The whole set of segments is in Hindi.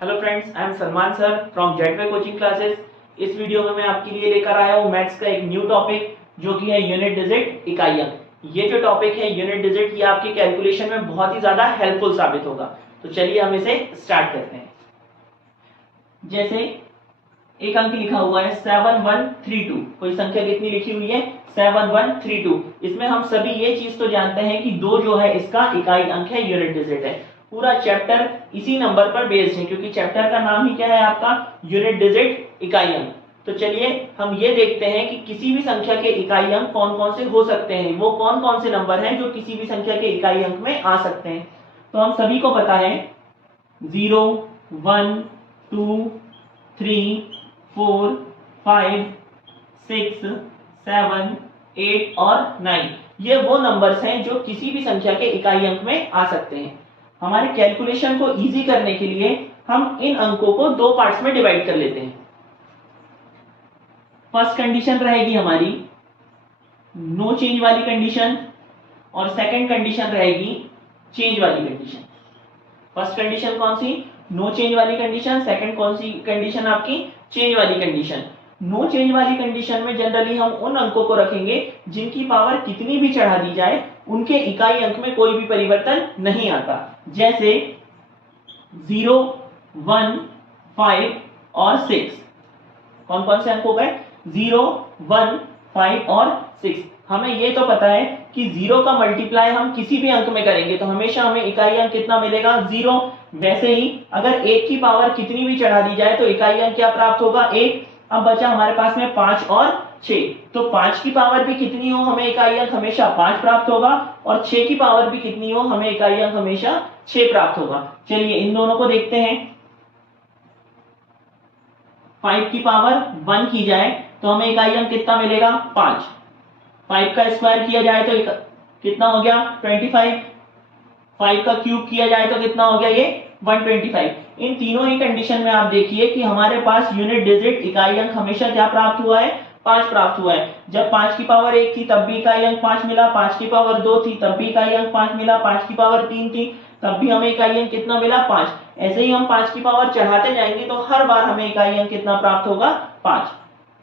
Hello friends, I am Salman sir from Jetway coaching classes. इस वीडियो में मैं आपके लिए लेकर आया हूँ मैथ्स का एक न्यू टॉपिक जो कि है यूनिट डिजिट इकाई अंक। ये जो टॉपिक है यूनिट डिजिट, ये आपके कैलकुलेशन में बहुत ही ज्यादा हेल्पफुल साबित होगा। तो चलिए हम इसे स्टार्ट करते हैं। जैसे एक अंक लिखा हुआ है 7132, कोई संख्या कितनी लिखी हुई है 7132। इसमें हम सभी ये चीज तो जानते हैं कि 2 जो है इसका इकाई अंक है, यूनिट डिजिट है। पूरा चैप्टर इसी नंबर पर बेस्ड है क्योंकि चैप्टर का नाम ही क्या है आपका, यूनिट डिजिट इकाई अंक। तो चलिए हम ये देखते हैं कि किसी भी संख्या के इकाई अंक कौन कौन से हो सकते हैं, वो कौन कौन से नंबर हैं जो किसी भी संख्या के इकाई अंक में आ सकते हैं। तो हम सभी को पता है 0, 1, 2, 3, 4, 5, 6, 7, 8 और 9 ये वो नंबर्स हैं जो किसी भी संख्या के इकाई अंक में आ सकते हैं। हमारे कैलकुलेशन को इजी करने के लिए हम इन अंकों को 2 पार्ट्स में डिवाइड कर लेते हैं। फर्स्ट कंडीशन रहेगी हमारी नो चेंज वाली कंडीशन और सेकंड कंडीशन रहेगी चेंज वाली कंडीशन। फर्स्ट कंडीशन कौन सी, नो चेंज वाली कंडीशन। सेकंड कौन सी कंडीशन आपकी, चेंज वाली कंडीशन। नो चेंज वाली कंडीशन में जनरली हम उन अंकों को रखेंगे जिनकी पावर कितनी भी चढ़ा दी जाए उनके इकाई अंक में कोई भी परिवर्तन नहीं आता। जैसे 0, 1, 5 और 6। कौन कौन से अंक हो गए, 0, 1, 5 और 6। हमें ये तो पता है कि 0 का मल्टीप्लाई हम किसी भी अंक में करेंगे तो हमेशा हमें इकाई अंक कितना मिलेगा, 0। वैसे ही अगर 1 की पावर कितनी भी चढ़ा दी जाए तो इकाई अंक क्या प्राप्त होगा, 1। अब बचा हमारे पास में 5 और 6। तो 5 की पावर भी कितनी हो हमें इकाई अंक हमेशा 5 प्राप्त होगा और 6 की पावर भी कितनी हो हमें इकाई अंक हमेशा 6 प्राप्त होगा। चलिए इन दोनों को देखते हैं। 5 की पावर 1 की जाए तो हमें इकाई अंक कितना मिलेगा, 5। 5 का स्क्वायर किया जाए तो कितना हो गया, 25। 5 का क्यूब किया जाए तो कितना हो गया, ये 125। इन तीनों ही कंडीशन में आप देखिए कि हमारे पास यूनिट डिजिट इकाई अंक हमेशा क्या प्राप्त हुआ है, 5 प्राप्त हुआ है। जब 5 की पावर 1 थी तब भी इकाई अंक 5 मिला, 5 की पावर 2 थी तब भी इकाई अंक 5 मिला, 5 की पावर 3 थी तब भी हमें इकाई अंक कितना मिला, 5। ऐसे ही हम 5 की पावर चढ़ाते जाएंगे तो हर बार हमें इकाई अंक कितना प्राप्त होगा, 5।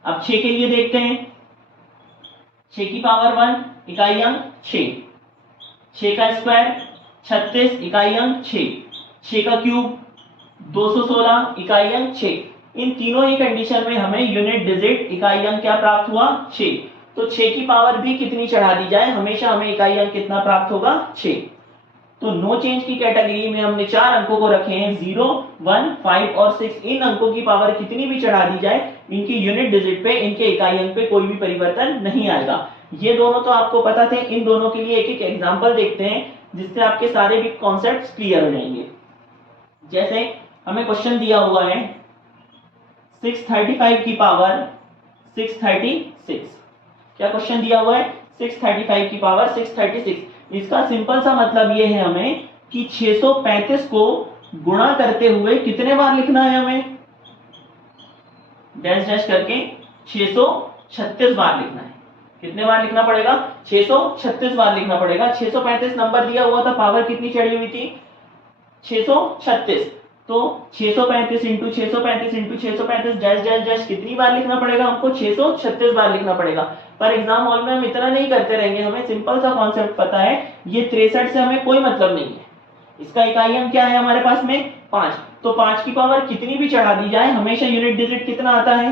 अब 6 के लिए देखते हैं। 6 की पावर 1 इकाई अंक 6। 6 का स्क्वायर 36 इकाई अंक 6। 6 का क्यूब 216 इकाई अंक 6। इन तीनों ही कंडीशन में हमें यूनिट डिजिट इकाई अंक क्या प्राप्त हुआ, 6। तो 6 की पावर भी कितनी चढ़ा दी जाए हमेशा हमें इकाई अंक कितना प्राप्त होगा, 6। तो नो चेंज की कैटेगरी में हमने 4 अंकों को रखे हैं, 0, 1, 5 और 6। इन अंकों की पावर कितनी भी चढ़ा दी जाए इनकी यूनिट डिजिट पे, इनके इकाई अंक पे कोई भी परिवर्तन नहीं आएगा। ये दोनों तो आपको पता थे। इन दोनों के लिए एक एक एग्जांपल देखते हैं जिससे आपके सारे भी कॉन्सेप्ट्स क्लियर हो जाएंगे। जैसे हमें क्वेश्चन दिया हुआ है 635 की पावर 636। क्या क्वेश्चन दिया हुआ है, 635 की पावर 636। इसका सिंपल सा मतलब ये है हमें कि 635 को गुणा करते हुए कितने बार लिखना है हमें, डैश डैश करके 636 बार लिखना है। कितने बार लिखना पड़ेगा, 636 बार लिखना पड़ेगा। 635 नंबर दिया हुआ था, पावर कितनी चढ़ी हुई थी, 636। तो 635 into 635 into 635 dash dash dash कितनी बार लिखना पड़ेगा हमको, 636 बार लिखना पड़ेगा। पर एग्जाम हॉल में हम इतना नहीं करते रहेंगे, हमें सिंपल सा कॉन्सेप्ट पता है। ये 63 से हमें कोई मतलब नहीं है। इसका इकाई अंक क्या है हमारे पास में, 5। तो 5 की पावर कितनी भी चढ़ा दी जाए हमेशा यूनिट डिजिट कितना आता है,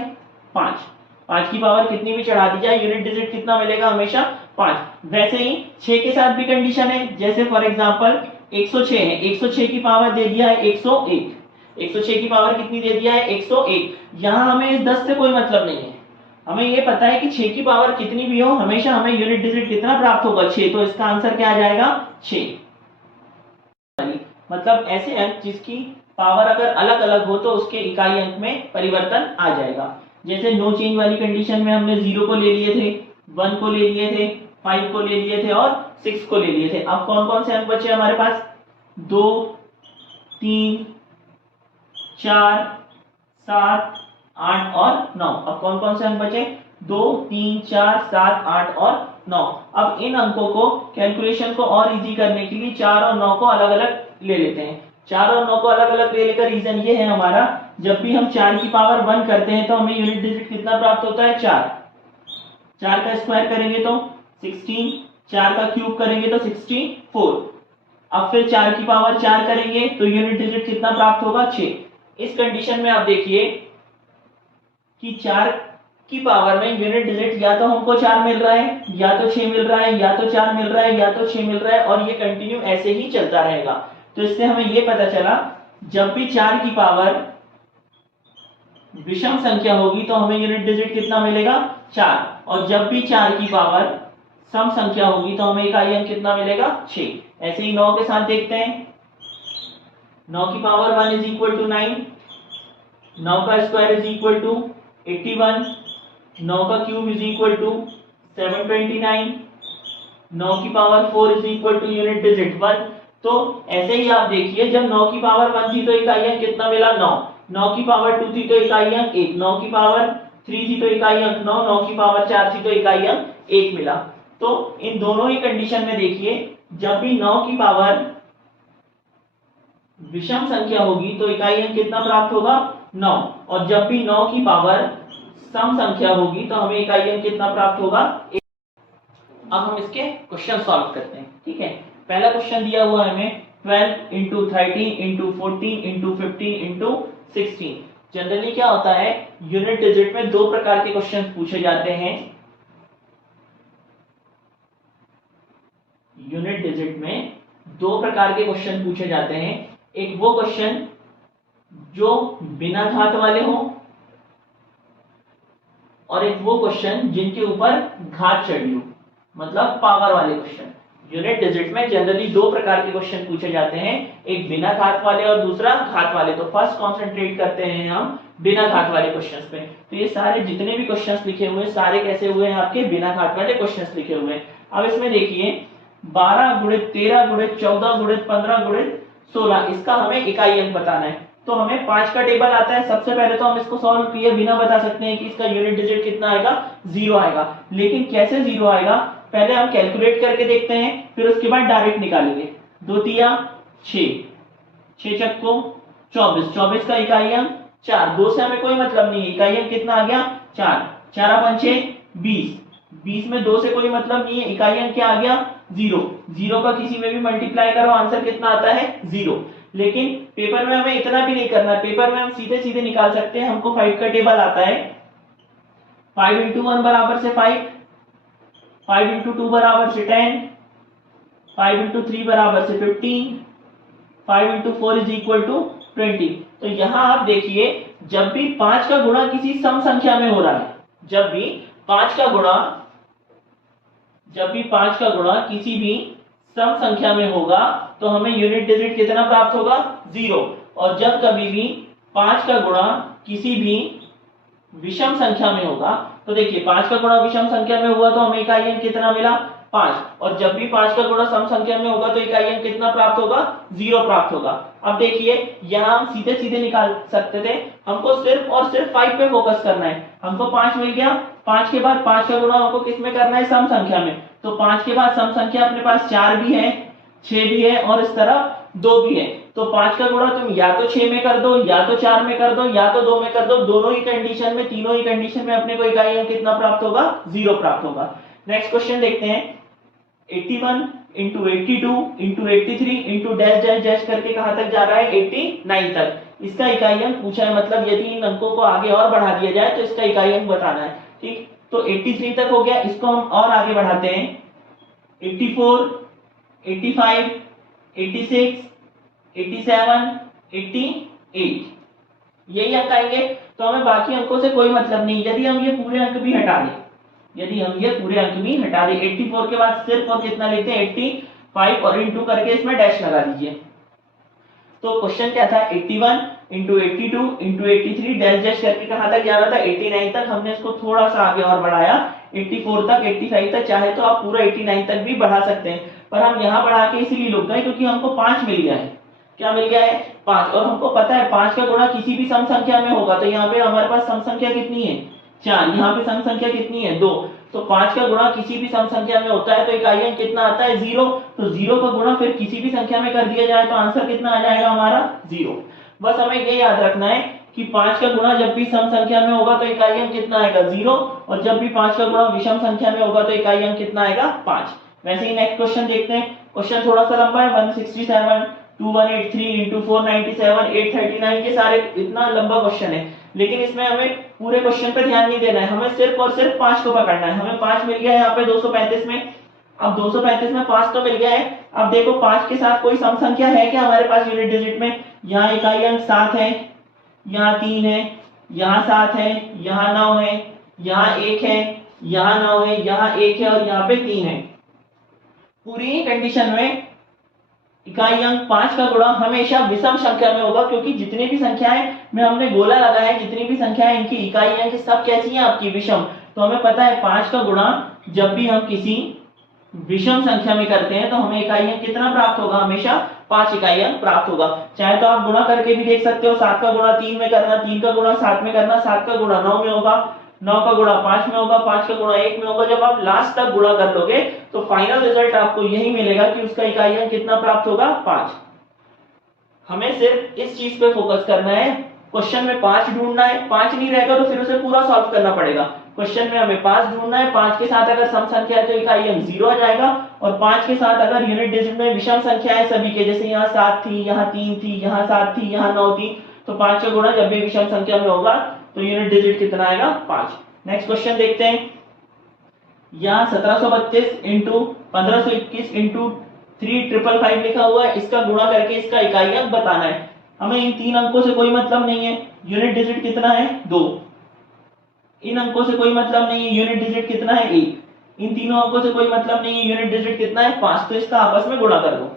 5। 5 की पावर कितनी भी चढ़ा दी जाए यूनिट डिजिट कितना मिलेगा, हमेशा 5। वैसे ही 6 के साथ भी कंडीशन है। जैसे फॉर एग्जांपल 106 है, 106 की पावर दे दिया है 101। 106 की पावर कितनी दे दिया है, 101। यहां हमें इस 10 से कोई मतलब नहीं है। हमें ये पता है कि 6 की पावर कितनी भी हो हमेशा हमें यूनिट डिजिट कितना प्राप्त होगा, 6। तो इसका आंसर क्या आ जाएगा, 6। मतलब ऐसे अंक जिसकी पावर अगर अलग अलग हो तो उसके इकाई अंक में परिवर्तन आ जाएगा। जैसे नो चेंज वाली कंडीशन में हमने 0 को ले लिए थे, 1 को ले लिए थे, 5 को ले लिए थे और 6 को ले लिए थे। अब कौन कौन से अंक बचे हमारे पास, 2, 3, 4, 7, 8 और 9। अब कौन कौन से अंक बचे, 2, 3, 4, 7, 8 और 9। अब इन अंकों को कैलकुलेशन को और इजी करने के लिए 4 और 9 को अलग अलग ले लेते हैं। 4 और 9 को अलग अलग लेने का रीजन ये है हमारा, जब भी हम 4 की पावर 1 करते हैं तो हमें यूनिट डिजिट कितना प्राप्त होता है 4। 4 का स्क्वायर करेंगे तो 16, 4 का क्यूब करेंगे तो 64। अब फिर 4 की पावर 4 करेंगे तो यूनिट डिजिट कितना प्राप्त होगा 6। इस कंडीशन में आप देखिए कि 4 की पावर में यूनिट डिजिट या तो हमको 4 मिल रहा है, या तो 6 मिल रहा है, या तो 4 मिल रहा है, या तो 6 मिल रहा है, और ये कंटिन्यू ऐसे ही चलता रहेगा। तो इससे हमें ये पता चला जब भी 4 की पावर विषम संख्या होगी तो हमें यूनिट डिजिट कितना मिलेगा 4, और जब भी 4 की पावर सम संख्या होगी तो हमें इकाई अंक कितना मिलेगा 6। ऐसे ही 9 के साथ देखते हैं। 9 की पावर 1 इज इक्वल टू 9, 9 का स्क्वायर इज इक्वल टू 81, 9 का क्यूब इज इक्वल टू 729, 9 की पावर 4 is equal to unit digit 1। तो ऐसे ही आप देखिए जब 9 की पावर 1 थी तो इकाई अंक कितना मिला 9, 9 की पावर 2 थी तो इकाई अंक 1, 9 की पावर 3 थी तो इकाई अंक 9, 9 की पावर 4 थी तो इकाई अंक 1 मिला। तो इन दोनों ही कंडीशन में देखिए जब भी 9 की पावर विषम संख्या होगी तो इकाई अंक कितना प्राप्त होगा 9, और जब भी 9 की पावर सम संख्या होगी तो हमें इकाई अंक कितना प्राप्त होगा 1। अब हम इसके क्वेश्चन सॉल्व करते हैं, ठीक है। पहला क्वेश्चन दिया हुआ है हमें 12 into 13 into 14 into 15 into 16। Generally क्या होता है यूनिट डिजिट में दो प्रकार के क्वेश्चन पूछे जाते हैं। यूनिट डिजिट में दो प्रकार के क्वेश्चन पूछे जाते हैं। एक वो क्वेश्चन जो बिना घात वाले हो, और एक वो क्वेश्चन जिनके ऊपर घात चढ़ी हो, मतलब पावर वाले क्वेश्चन। यूनिट डिजिट में जनरली दो प्रकार के क्वेश्चन पूछे जाते हैं, एक बिना घात वाले और दूसरा घात वाले। तो फर्स्ट कॉन्सेंट्रेट करते हैं हम बिना घात वाले क्वेश्चंस पे। तो ये सारे जितने भी क्वेश्चंस लिखे हुए हैं सारे कैसे हुए हैं आपके बिना घात वाले क्वेश्चंस लिखे हुए हैं। अब इसमें देखिए 12 गुणित 13 गुणित 14 गुणित 15 गुणित 16, इसका हमें इकाई अंक बताना है। तो हमें 5 का टेबल आता है। सबसे पहले तो हम इसको सॉल्व किए बिना बता सकते हैं कि इसका यूनिट डिजिट कितना आएगा 0 आएगा। लेकिन कैसे 0 आएगा पहले हम कैलकुलेट करके देखते हैं, फिर उसके बाद डायरेक्ट निकालेंगे। 2 तिया 6, 6 चक्को 24, 24 का इकाई अंक 4। 2 से हमें कोई मतलब नहीं है, इकाई अंक कितना आ गया 4, 4 पंचे 20, 20 में 2 से कोई मतलब नहीं है, इकाई अंक क्या आ गया 0। 0 का किसी में भी मल्टीप्लाई करो आंसर कितना आता है 0। लेकिन पेपर में हमें इतना भी नहीं करना है, पेपर में हम सीधे सीधे निकाल सकते हैं। हमको 5 का टेबल आता है। 5 इंटू 1 बराबर से 5, 5 इंटू 2 बराबर से 10, 5 इंटू 3 बराबर से 15, 5 इंटू 4 इज इक्वल टू 20। तो यहां आप देखिए जब भी 5 का गुणा किसी सम संख्या में हो रहा है, जब भी 5 का गुणा किसी भी सम संख्या में होगा तो हमें यूनिट डिजिट कितना प्राप्त होगा 0। और जब कभी भी 5 का गुणा किसी भी विषम संख्या में होगा तो देखिए 5 का गुणा विषम संख्या में हुआ तो हमें इकाई अंक कितना मिला 5, और जब भी 5 का गुणा सम संख्या में होगा तो इकाई अंक कितना प्राप्त होगा 0 प्राप्त होगा। अब देखिए यहाँ हम सीधे सीधे निकाल सकते थे, हमको सिर्फ और सिर्फ 5 पे फोकस करना है। हमको 5 मिल गया, 5 के बाद 5 का गुणा हमको किस में करना है सम संख्या में। तो 5 के बाद सम संख्या अपने पास 4 भी है, 6 भी है और इस तरफ 2 भी है। तो 5 का गुणा तुम या तो 6 में कर दो, या तो 4 में कर दो, या तो 2 में कर दो। दोनों ही कंडीशन में, तीनों ही कंडीशन में अपने को इकाई अंक कितना प्राप्त होगा 0 प्राप्त होगा। नेक्स्ट क्वेश्चन देखते हैं। 81 into 82 into 83 into dash dash dash करके कहां तक जा रहा है 89 तक। इसका इकाई अंक पूछा है, मतलब यदि इन अंकों को आगे और बढ़ा दिया जाए तो इसका इकाई अंक बताना है। ठीक, तो 83 तक हो गया, इसको हम और आगे बढ़ाते हैं। 84, 85, 86, 87, 88, यही अंक आएंगे। तो हमें बाकी अंकों से कोई मतलब नहीं। यदि हम ये पूरे अंक भी हटा दें, 84 के बाद सिर्फ और कितना लेते हैं 85 और इंटू करके इसमें डैश लगा दीजिए। तो क्वेश्चन क्या था 81 इंटू 82 इंटू 83 डैश डैश करके कहां तक जा रहा था 89 तक। हमने इसको थोड़ा सा आगे और बढ़ाया 84 तक, 85 तक। चाहे तो आप पूरा 89 तक भी बढ़ा सकते हैं, पर हम यहाँ बढ़ा के इसीलिए रुक गए क्योंकि हमको 5 मिल गया है। क्या मिल गया है 5, और हमको पता है 5 का गुणा किसी भी सम संख्या में होगा। तो यहाँ पे हमारे पास सम संख्या कितनी है 4, यहाँ पे सम संख्या कितनी है 2। तो 5 का गुणा किसी भी सम संख्या में होता है तो इकाई अंक कितना आता है 0। तो 0 का गुणा फिर किसी भी संख्या में कर दिया जाए तो आंसर कितना आ जाएगा हमारा 0। बस हमें ये याद रखना है कि 5 का गुणा जब भी सम संख्या में होगा तो इकाई अंक कितना आएगा 0, और जब भी 5 का गुणा विषम संख्या में होगा तो इकाई अंक कितना आएगा 5। वैसे ही नेक्स्ट क्वेश्चन देखते हैं। क्वेश्चन थोड़ा सा लंबा है, 167 2183 into 497 839 के सारे इतना लंबा क्वेश्चन है, लेकिन इसमें हमें पूरे क्वेश्चन पे ध्यान नहीं देना है, हमें सिर्फ और सिर्फ 5 को पकड़ना है। हमें 5 मिल गया है यहाँ पे 235 में। अब 235 में 5 तो मिल गया है। अब देखो 5 के साथ कोई सम संख्या है क्या हमारे पास यूनिट डिजिट में? यहाँ इकाई अंक 7 है, यहाँ 3 है, यहाँ 7 है, यहाँ 9 है, यहाँ 1 है, यहाँ 9 है, यहाँ 1 है और यहाँ पे 3 है। पूरी कंडीशन में इकाई अंक 5 का गुणा हमेशा विषम संख्या में होगा, क्योंकि जितनी भी संख्याएं में हमने गोला लगाया है, जितनी भी संख्याएं इनकी इकाई अंक सब कैसी हैं आपकी विषम। तो हमें पता है 5 का गुणा जब भी हम किसी विषम संख्या में करते हैं तो हमें इकाई अंक कितना प्राप्त होगा? हमेशा 5 इकाई अंक प्राप्त होगा। चाहे तो आप गुणा करके भी देख सकते हो, 7 का गुणा 3 में करना, 3 का गुणा 7 में करना, 7 का गुणा 9 में होगा, 9 का गुणा 5 में होगा, 5 का गुणा 1 में होगा। जब आप लास्ट तक गुणा कर लोगे तो फाइनल रिजल्ट आपको यही मिलेगा कि उसका इकाई अंक कितना प्राप्त होगा? 5। हमें सिर्फ इस चीज पे फोकस करना है, क्वेश्चन में 5 ढूंढना है। 5 नहीं रहेगा तो फिर उसे पूरा सॉल्व करना पड़ेगा। क्वेश्चन में हमें 5 ढूंढना है, 5 के साथ अगर सम संख्या है तो इकाई अंक 0 आ जाएगा, और 5 के साथ अगर यूनिट डिजिट में विषम संख्या है सभी के, जैसे यहाँ 7 थी, यहाँ 3 थी, यहाँ 7 थी, यहाँ 9 थी, तो 5 का गुणा जब भी विषम संख्या में होगा तो यूनिट डिजिट कितना आएगा? 5। नेक्स्ट क्वेश्चन देखते हैं। यहाँ 1732 इंटू 1521 इंटू 3555 लिखा हुआ है, इसका गुणा करके इसका इकाई अंक बताना है। हमें इन 3 अंकों से कोई मतलब नहीं है, यूनिट डिजिट कितना है? 2। इन अंकों से कोई मतलब नहीं है, यूनिट डिजिट कितना है? 1। इन तीनों अंकों से कोई मतलब नहीं है, यूनिट डिजिट कितना है? 5। तो इसका आपस में गुणा कर दो।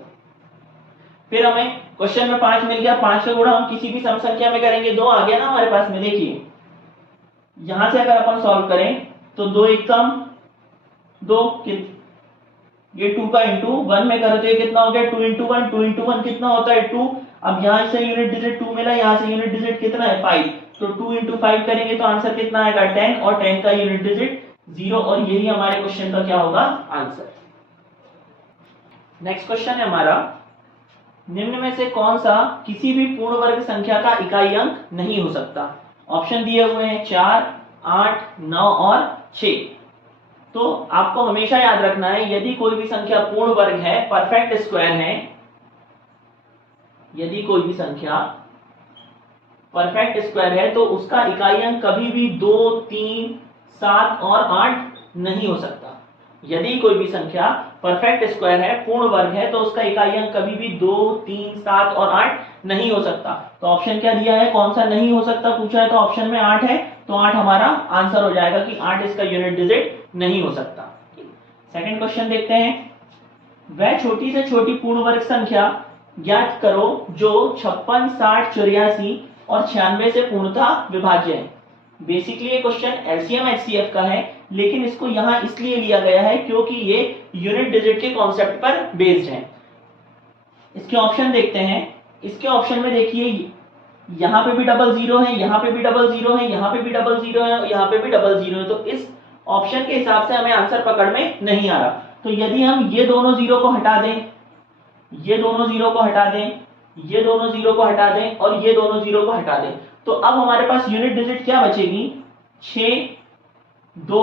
फिर हमें क्वेश्चन में 5 मिल गया, 5 का गुणा हम किसी भी सम संख्या में करेंगे, 2 आ गया ना हमारे पास में। देखिए यहां से अगर अपन सॉल्व करें तो 2 एकम 2, ये 2 का इंटू 1 में करो तो ये कितना हो गया? 2 इंटू 1, 2 इंटू 1 कितना होता है? 2। अब यहां से यूनिट डिजिट 2 मिला, यहां से यूनिट डिजिट कितना है? 5। तो 2 इंटू 5 करेंगे तो आंसर कितना आएगा? 10, और 10 का यूनिट डिजिट 0, और यही हमारे क्वेश्चन का क्या होगा? आंसर। नेक्स्ट क्वेश्चन है हमारा, निम्न में से कौन सा किसी भी पूर्ण वर्ग संख्या का इकाई अंक नहीं हो सकता? ऑप्शन दिए हुए हैं 4, 8, 9 और 6। तो आपको हमेशा याद रखना है, यदि कोई भी संख्या पूर्ण वर्ग है, परफेक्ट स्क्वायर है, यदि कोई भी संख्या परफेक्ट स्क्वायर है तो उसका इकाई अंक कभी भी 2, 3, 7 और 8 नहीं हो सकता। यदि कोई भी संख्या परफेक्ट स्क्वायर है, पूर्ण वर्ग है, तो उसका इकाई अंक कभी भी 2, 3, 7 और 8 नहीं हो सकता। तो ऑप्शन क्या दिया है, कौन सा नहीं हो सकता पूछा है, तो ऑप्शन में 8 है, तो 8 हमारा आंसर हो जाएगा कि 8 इसका यूनिट डिजिट नहीं हो सकता। सेकंड क्वेश्चन देखते हैं। वह छोटी से छोटी पूर्ण वर्ग संख्या ज्ञात करो जो 56, 60, 84 और 96 से पूर्णतः विभाज्य है। बेसिकली ये क्वेश्चन एलसीएम एचसीएफ का है, लेकिन इसको यहां इसलिए लिया गया है क्योंकि ये यूनिट डिजिट के कॉन्सेप्ट पर बेस्ड है। इसके ऑप्शन देखते हैं। इसके ऑप्शन में देखिए यहाँ पे भी डबल जीरो है, यहाँ पे भी डबल जीरो है, यहाँ पे भी डबल जीरो है, यहाँ पे भी डबल जीरो है, तो इस ऑप्शन के हिसाब से हमें आंसर पकड़ में नहीं आ रहा। तो यदि हम ये दोनों जीरो को हटा दें, ये दोनों जीरो को हटा दें, ये दोनों जीरो को हटा दें और ये दोनों जीरो को हटा दें, तो अब हमारे पास यूनिट डिजिट क्या बचेगी? 6, 2,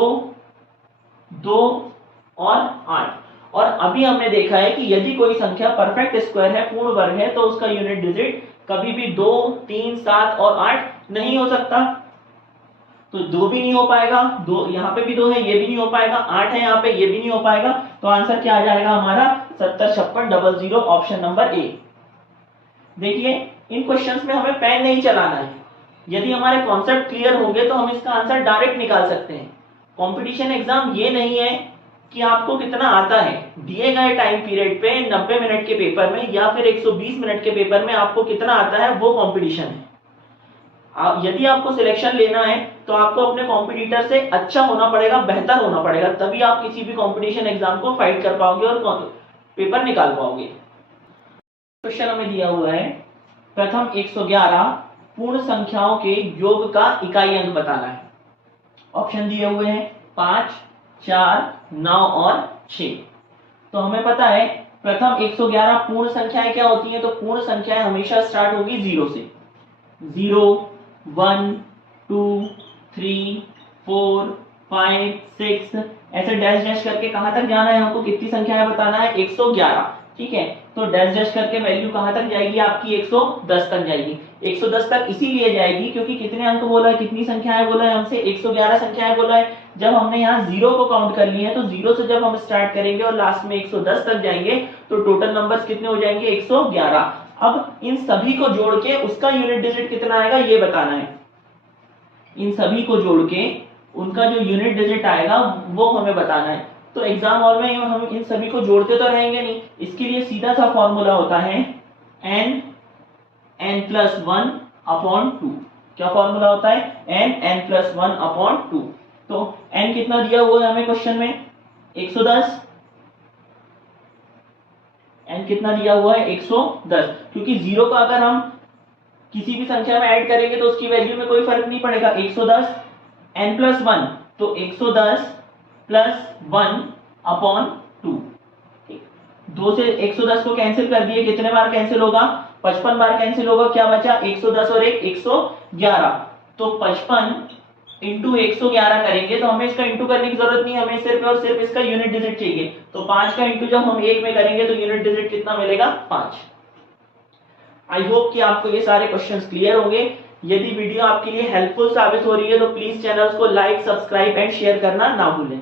2 और 8। और अभी हमने देखा है कि यदि कोई संख्या परफेक्ट स्क्वायर है, पूर्ण वर्ग है, तो उसका यूनिट डिजिट कभी भी 2, 3, 7 और 8 नहीं हो सकता। तो 2 भी नहीं हो पाएगा, 2 यहाँ पे भी 2 है, ये भी नहीं हो पाएगा, 8 है यहाँ पे, ये भी नहीं हो पाएगा। तो आंसर क्या आ जाएगा हमारा? 70, 56, 00, ऑप्शन नंबर ए। देखिए इन क्वेश्चंस में हमें पेन नहीं चलाना है। यदि हमारे कॉन्सेप्ट क्लियर होंगे तो हम इसका आंसर डायरेक्ट निकाल सकते हैं। कंपटीशन एग्जाम ये नहीं है कि आपको कितना आता है दिए गए टाइम पीरियड पे 90 मिनट के पेपर में या फिर 120 मिनट के पेपर में आपको कितना आता है, वो कंपटीशन है। यदि आपको सिलेक्शन लेना है तो आपको अपने कॉम्पिटिटर से अच्छा होना पड़ेगा, बेहतर होना पड़ेगा, तभी आप किसी भी कंपटीशन एग्जाम को फाइट कर पाओगे और पेपर निकाल पाओगे। क्वेश्चन हमें दिया हुआ है, प्रथम 111 पूर्ण संख्याओं के योग का इकाई अंक बताना है। ऑप्शन दिए हुए हैं 5, 4, 9 और 6। तो हमें पता है प्रथम 111 पूर्ण संख्याएं क्या होती हैं, तो पूर्ण संख्याएं हमेशा स्टार्ट होगी 0 से। 0, 1, 2, 3, 4, 5, 6 ऐसे डैश डैश करके कहां तक जाना है हमको, कितनी संख्याएं बताना है, 111। ठीक है, तो डैश डैश करके वैल्यू कहां तक जाएगी आपकी, 110 तक जाएगी। 110 तक इसीलिए जाएगी क्योंकि कितने अंक बोला है, कितनी संख्याएं बोला है हमसे, 111 संख्याएं बोला है। जब हमने यहाँ 0 को काउंट कर लिया है तो 0 से जब हम स्टार्ट करेंगे और लास्ट में 110 तक जाएंगे तो टोटल नंबर्स कितने हो जाएंगे, 111। अब इन सभी को जोड़ के उसका यूनिट डिजिट कितना आएगा ये बताना है। इन सभी को जोड़ के उनका जो यूनिट डिजिट आएगा वो हमें बताना है। तो एग्जाम हॉल में हम इन सभी को जोड़ते तो रहेंगे नहीं, इसके लिए सीधा सा फॉर्मूला होता है n+1 अपॉन 2। क्या फॉर्मूला होता है, n+1 अपॉन 2। तो n कितना दिया हुआ है हमें क्वेश्चन में, 110। n कितना दिया हुआ है, 110। क्योंकि 0 का अगर हम किसी भी संख्या में ऐड करेंगे तो उसकी वैल्यू में कोई फर्क नहीं पड़ेगा। 110 n+1 तो 110 + 1 अपॉन 2। 2 से 110 को कैंसिल कर दिए, कितने बार कैंसिल होगा, 55 बार कैंसिल होगा। क्या बचा, 110 और 1 111। तो 55 इंटू 111 करेंगे तो हमें इसका इंटू करने की जरूरत नहीं, हमें सिर्फ और सिर्फ इसका यूनिट डिजिट चाहिए। तो 5 का इंटू जब हम 1 में करेंगे तो यूनिट डिजिट कितना मिलेगा, 5। आई होप कि आपको ये सारे क्वेश्चंस क्लियर होंगे। यदि वीडियो आपके लिए हेल्पफुल साबित हो रही है तो प्लीज चैनल को लाइक, सब्सक्राइब एंड शेयर करना ना भूलें।